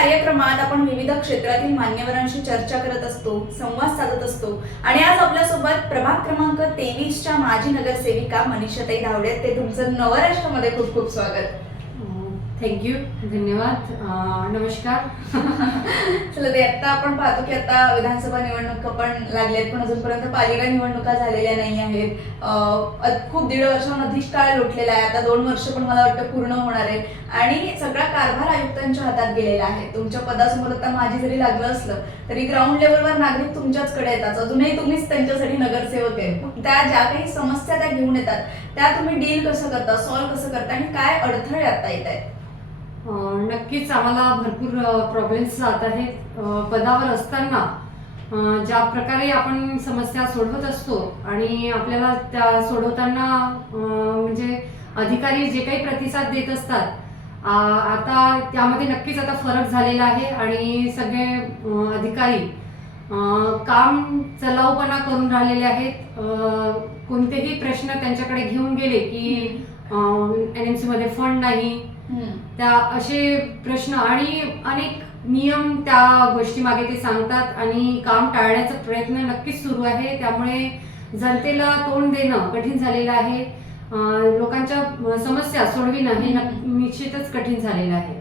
कार्यक्रमात आपण विविध क्षेत्रातील मान्यवरांशी चर्चा करत असतो संवाद साधत असतो आणि आज आपल्यासोबत प्रभाग क्रमांक तेवीसच्या माजी नगरसेविका मनीषाताई धावडे आहेत. ते तुमचं नवराष्ट्रामध्ये खूप खूप स्वागत थँक्यू धन्यवाद. नमस्कार. चला ते आता आपण पाहतो की आता विधानसभा निवडणुका पण लागल्यात पण अजूनपर्यंत पालिका निवडणुका झालेल्या नाही आहेत. खूप दीड वर्षामध्येच काळ लोटलेला आहे. आता दोन वर्ष पण मला वाटतं पूर्ण होणार आहे. आणि सगळा कारभार आयुक्तांच्या हातात गेलेला आहे. तुमच्या पदासमोर आता माझी जरी लागलं असलं तरी ग्राउंड लेवलवर नागरिक तुमच्याचकडे येतात. अजूनही तुम्हीच त्यांच्यासाठी नगरसेवक आहे त्या ज्या काही समस्या त्या घेऊन येतात त्या तुम्ही डील कसं करता सॉल्व्ह कसं करता आणि काय अडथळे आता येत आहेत नक्कीच आम्हाला भरपूर प्रॉब्लेम्स जात आहेत पदावर असताना ज्या प्रकारे आपण समस्या सोडवत असतो आणि आपल्याला त्या सोडवताना म्हणजे अधिकारी जे काही प्रतिसाद देत असतात आता त्यामध्ये नक्कीच आता फरक झालेला आहे आणि सगळे अधिकारी काम चलाऊपणा करून राहिलेले आहेत कोणतेही प्रश्न त्यांच्याकडे घेऊन गेले की एन एम सी मध्ये फंड नाही. त्या असे प्रश्न आणि अनेक नियम त्या गोष्टी मागे ते सांगतात आणि काम टाळण्याचा प्रयत्न नक्कीच सुरू आहे. त्यामुळे जनतेला तोंड देणं कठीण झालेलं आहे. लोकांच्या समस्या सोडविणं हे निश्चितच कठीण झालेलं आहे.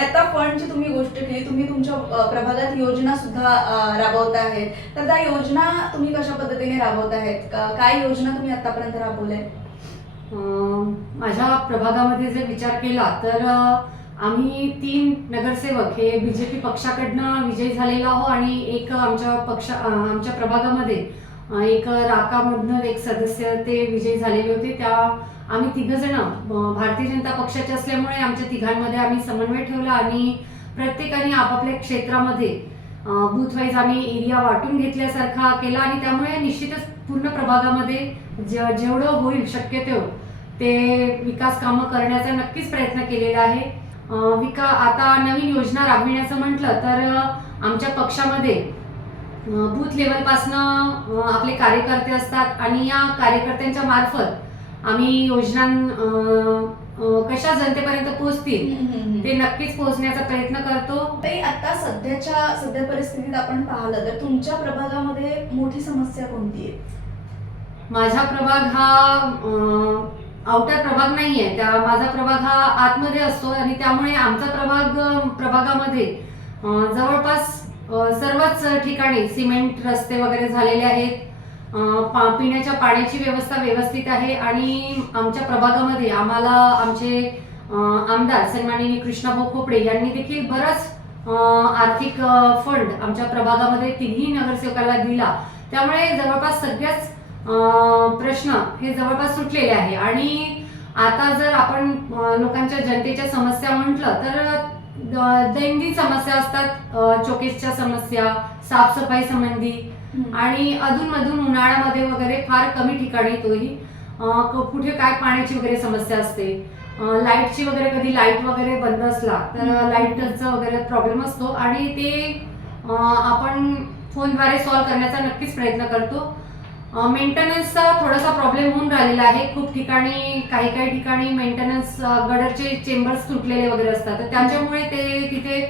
आता फंडची तुम्ही गोष्ट केली तुम्ही तुमच्या प्रभागात योजना सुद्धा राबवत आहेत. तर त्या योजना तुम्ही कशा पद्धतीने राबवत आहेत? काय योजना तुम्ही आतापर्यंत राबवल्या माझ्या प्रभागामध्ये जर विचार केला तर आम्ही तीन नगरसेवक हे बी जे पी पक्षाकडनं विजयी झालेलो आहो आणि एक आमच्या पक्ष आमच्या प्रभागामध्ये एक राकामधनं एक सदस्य ते विजयी झालेले होते. त्या आम्ही तिघजण भारतीय जनता पक्षाचे असल्यामुळे आमच्या तिघांमध्ये आम्ही समन्वय ठेवला आणि प्रत्येकाने आपापल्या क्षेत्रामध्ये बूथ वाईज आम्ही एरिया वाटून घेतल्यासारखा केला आणि त्यामुळे निश्चितच पूर्ण प्रभागामध्ये जेवढं होईल शक्य तेवढं ते विकास कामं करण्याचा नक्कीच प्रयत्न केलेला आहे. विका आता नवीन योजना राबविण्याचं म्हटलं तर आमच्या पक्षामध्ये बूथ लेवलपासनं आपले कार्यकर्ते असतात आणि या कार्यकर्त्यांच्या मार्फत आम्ही योजना कशा जनतेपर्यंत पोहोचतील ते नक्कीच पोहोचण्याचा प्रयत्न करतो. ताई, आता सध्याच्या सध्या परिस्थितीत आपण पाहिलं तर तुमच्या प्रभागामध्ये मोठी समस्या कोणती आहे? माझा प्रभाग हा आउटर प्रभाग नाही आहे त्या माझा प्रभाग हा आतमध्ये असतो आणि त्यामुळे आमचा प्रभाग प्रभागामध्ये जवळपास सर्वच ठिकाणी सिमेंट रस्ते वगैरे झालेले आहेत. पा- पिण्याच्या पाण्याची व्यवस्था व्यवस्थित आहे आणि आमच्या प्रभागामध्ये आम्हाला आमचे आमदार सन्माननीय कृष्णाभाऊ खोपडे यांनी देखील बराच आर्थिक फंड आमच्या प्रभागामध्ये तिन्ही नगरसेवकाला दिला. त्यामुळे जवळपास सगळ्याच प्रश्न हे जवळपास सुटलेले आहे. आणि आता जर आपण लोकांच्या जनतेच्या समस्या म्हटलं तर दैनंदिन समस्या असतात. चोकेसच्या समस्या साफसफाई संबंधी आणि अधूनमधून उन्हाळ्यामध्ये वगैरे फार कमी ठिकाणी तोही कुठे काय पाण्याची वगैरे समस्या असते. लाईटची वगैरे कधी लाइट वगैरे बंद असला तर. लाईटचा वगैरे प्रॉब्लेम असतो. आणि ते आपण फोनद्वारे सॉल्व्ह करण्याचा नक्कीच प्रयत्न करतो. मेंटेनन्सचा थोडासा प्रॉब्लेम होऊन राहिलेला आहे. खूप ठिकाणी काही काही ठिकाणी मेंटेनन्स गडरचे चेंबर्स तुटलेले वगैरे असतात. तर त्याच्यामुळे ते तिथे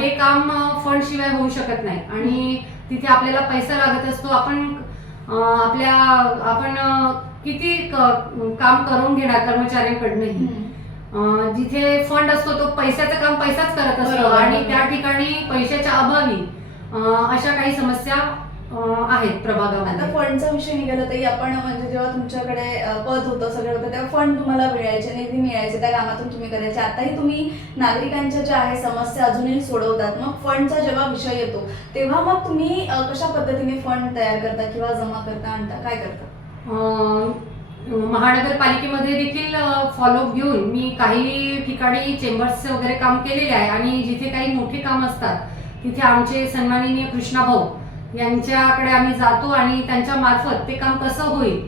हे काम फंड शिवाय होऊ शकत नाही. आणि तिथे आपल्याला पैसा लागत असतो. आपण आपल्या आपण किती काम करून घेणार कर्मचाऱ्यांकडनंही? जिथे फंड असतो तो पैशाचं काम पैसाच करत असतो. आणि. त्या ठिकाणी पैशाच्या अभावी अशा काही समस्या आहेत आता प्रभागामध्ये फंडचा विषय निघाला तरी आपण म्हणजे जेव्हा तुमच्याकडे पद होतं सगळं होतं तेव्हा फंड तुम्हाला मिळायचे निधी मिळायचे त्या कामातून तुम्ही करायचे. आताही तुम्ही नागरिकांच्या ज्या आहे समस्या अजूनही सोडवतात. मग फंडचा जेव्हा विषय येतो तेव्हा मग तुम्ही कशा पद्धतीने फंड तयार करता किंवा जमा करता आणता? काय करता? महानगरपालिकेमध्ये देखील फॉलोअप घेऊन मी काही ठिकाणी चेंबर्स वगैरे काम केलेले आहे. आणि जिथे काही मोठे काम असतात तिथे आमचे सन्माननीय कृष्णाभाऊ यांच्याकडे आम्ही जातो आणि त्यांच्या मार्फत ते काम कसं होईल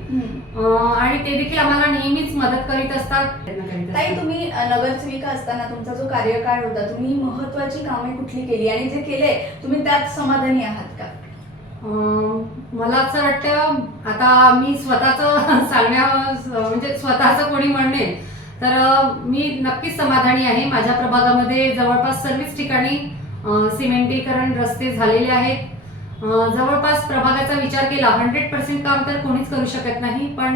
आणि ते देखील आम्हाला नेहमीच मदत करीत असतात. ताई. तुम्ही नगरसेविका असताना तुमचा जो कार्यकाळ होता तुम्ही महत्वाची कामे कुठली केली? आणि जे केले तुम्ही त्यात समाधानी आहात का? मला असं वाटतं आता मी स्वतःच सांगण्या म्हणजे स्वतःचं कोणी म्हणेल तर मी नक्कीच समाधानी आहे. माझ्या प्रभागामध्ये जवळपास सर्वच ठिकाणी सिमेंटीकरण रस्ते झालेले आहेत. जवळपास प्रभागाचा विचार केला हंड्रेड पर्सेंट काम तर कोणीच करू शकत नाही पण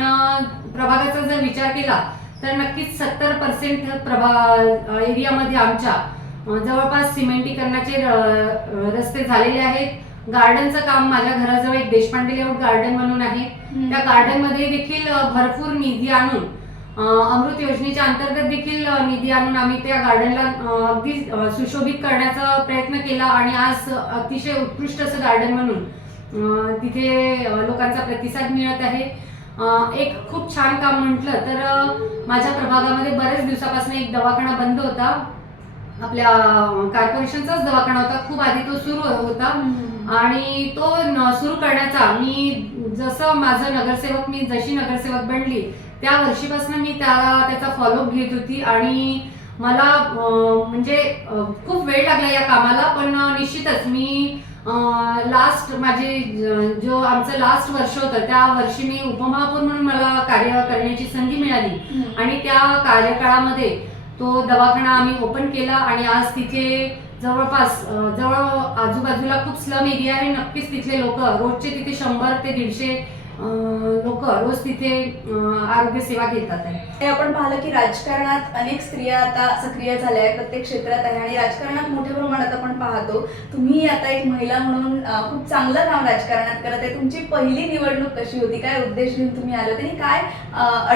प्रभागाचा जर विचार केला तर नक्कीच सत्तर पर्सेंट प्रभा एरियामध्ये आमच्या जवळपास सिमेंटीकरणाचे रस्ते झालेले आहेत. गार्डनचं काम माझ्या घराजवळ एक देशपांडे लेआउट गार्डन म्हणून आहे. त्या गार्डनमध्ये देखील भरपूर निधी आणून अमृत योजनेच्या अंतर्गत देखील निधी आणून आम्ही त्या गार्डनला अगदी सुशोभित करण्याचा प्रयत्न केला आणि आज अतिशय उत्कृष्ट असं गार्डन म्हणून तिथे लोकांचा प्रतिसाद मिळत आहे. एक खूप छान काम म्हटलं तर माझ्या प्रभागामध्ये बऱ्याच दिवसापासून एक दवाखाना बंद होता. आपल्या कॉर्पोरेशनचाच दवाखाना होता. खूप आधी तो सुरू होता. आणि तो सुरू करण्याचा मी जसं माझं नगरसेवक मी जशी नगरसेवक बनली त्या वर्षीपासून मी त्याला त्याचा फॉलोअप घेत होती आणि मला म्हणजे खूप वेळ लागला या कामाला पण निश्चितच मी लास्ट माझे ज- आमचं लास्ट वर्ष होतं त्या वर्षी मी उपमहापौर म्हणून मला कार्य करण्याची संधी मिळाली. आणि त्या कार्यकाळामध्ये तो दवाखाना आम्ही ओपन केला आणि आज तिथे जवळपास जवळ आजूबाजूला खूप स्लम एरिया आहे. नक्कीच तिथले लोक रोजचे तिथे शंभर ते दीडशे लोक रोज तिथे आरोग्य सेवा घेतात. हे आपण पाहिलं की राजकारणात अनेक स्त्रिया आता सक्रिय झाल्या आहेत. प्रत्येक क्षेत्रात आहे आणि राजकारणात मोठ्या प्रमाणात आपण पाहतो तुम्ही आता एक महिला म्हणून खूप चांगलं काम राजकारणात करत आहे. तुमची पहिली निवडणूक कशी होती? काय उद्देश घेऊन तुम्ही आले होते आणि काय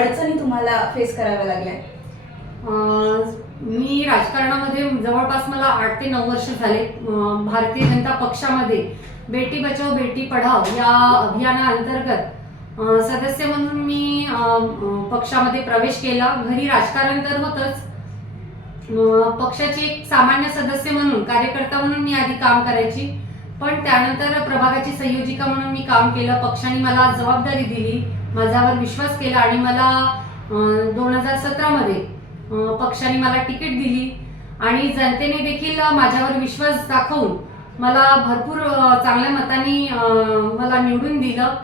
अडचणी तुम्हाला फेस कराव्या लागल्या? मी राजकारणामध्ये जवळपास मला आठ ते नऊ वर्ष झाले. भारतीय जनता पक्षामध्ये बेटी बचाओ बेटी पढाओ या अभियानाअंतर्गत सदस्य म्हणून मी पक्षामध्ये प्रवेश केला. घरी राजकारण तर होतच. पक्षाची एक सामान्य सदस्य म्हणून कार्यकर्ता म्हणून मी आधी काम करायची. पण त्यानंतर प्रभागाची संयोजिका म्हणून मी काम केलं. पक्षाने मला जबाबदारी दिली. माझ्यावर विश्वास केला आणि मला दोन हजार सतरामध्ये पक्षाने मला तिकीट दिली. आणि जनतेने देखील माझ्यावर विश्वास दाखवून मला भरपूर चांगल्या मताने मला निवडून दिलं.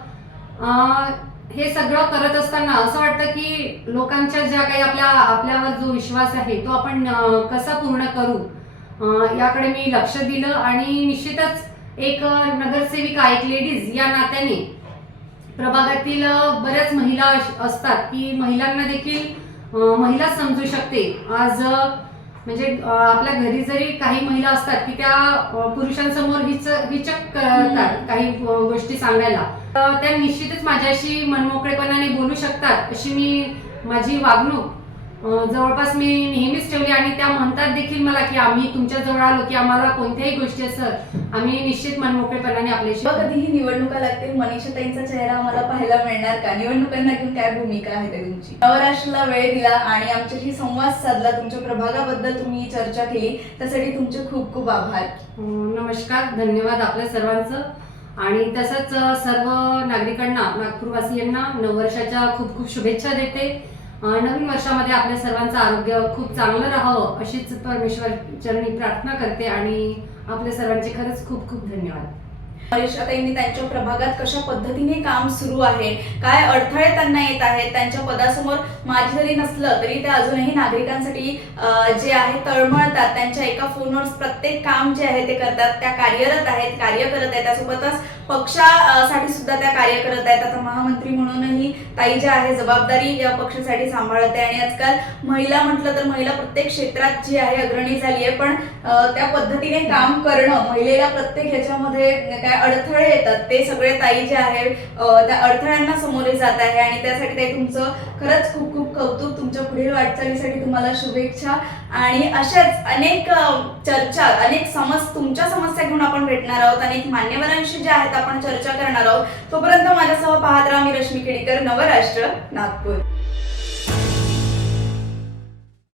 हे सगळं करत असताना असं वाटतं की लोकांच्या ज्या काही आपल्या आपल्यावर जो विश्वास आहे तो आपण कसा पूर्ण करू? याकडे मी लक्ष दिलं आणि निश्चितच एक नगरसेविका एक लेडीज या नात्याने प्रभागातील बऱ्याच महिला अश- असतात. की महिलांना देखील महिला समजू शकते. आज म्हणजे आपल्या घरी जरी काही महिला असतात की त्या पुरुषांसमोर हिच हिचक करतात काही गोष्टी सांगायला तर त्या निश्चितच माझ्याशी मनमोकळेपणाने बोलू शकतात अशी मी माझी वागणूक जवळपास मी नेहमीच ठेवली आणि त्या म्हणतात देखील मला की आम्ही तुमच्या जवळ आलो की आम्हाला कोणत्याही गोष्टी असत आम्ही निश्चित मनमोकळेपणाने आपल्याशी कधीही निवडणुका लागतील मनीषाताईंचा चेहरा आम्हाला पाहायला मिळणार का? निवडणुकांना घेऊन काय भूमिका आहे तुमची? नवराष्ट्राला वेळ दिला आणि आमच्याशी संवाद साधला तुमच्या प्रभागाबद्दल तुम्ही चर्चा केली त्यासाठी तुमचे खूप खूप आभार. नमस्कार धन्यवाद आपल्या सर्वांचं. आणि तसंच सर्व नागरिकांना नागपूरवासियांना नववर्षाच्या खूप खूप शुभेच्छा देते. नवीन वर्षामध्ये आपल्या सर्वांचं आरोग्य खूप चांगलं राहावं अशीच परमेश्वर चरणी प्रार्थना करते आणि आपल्या सर्वांचे खरंच खूप खूप धन्यवाद. मनीषाताईंनी त्यांच्या प्रभागात कशा पद्धतीने काम सुरू आहे? काय अडथळे त्यांना येत आहेत? त्यांच्या पदासमोर माझी जरी नसलं तरी ते अजूनही नागरिकांसाठी जे आहे तळमळतात. त्यांच्या एका फोनवर प्रत्येक काम जे आहे ते करतात. त्या कार्यरत आहेत कार्य करत आहेत. त्यासोबतच पक्षासाठी सुद्धा त्या कार्य करत आहेत. आता महामंत्री म्हणूनही ताई ज्या आहे जबाबदारी या पक्षासाठी सांभाळत. आहे आणि आजकाल महिला म्हटलं तर महिला प्रत्येक क्षेत्रात जी आहे अग्रणी झाली आहे. पण त्या पद्धतीने काम करणं महिलेला प्रत्येक ह्याच्यामध्ये काय अडथळे येतात. ते सगळे ताई जे आहे त्या अडथळ्यांना सामोरे जात आहे. आणि त्यासाठी ताई तुमचं खरंच खूप खूप कौतुक. तुमच्या पुढील वाटचालीसाठी तुम्हाला शुभेच्छा. आणि अशाच अनेक चर्चा अनेक समस तुमच्या समस्या घेऊन आपण भेटणार आहोत. अनेक मान्यवरांशी ज्या आहेत आपण चर्चा करणार आहोत. तोपर्यंत माझ्यासह पाहत राहा मी रश्मी खेडीकर नवराष्ट्र नागपूर.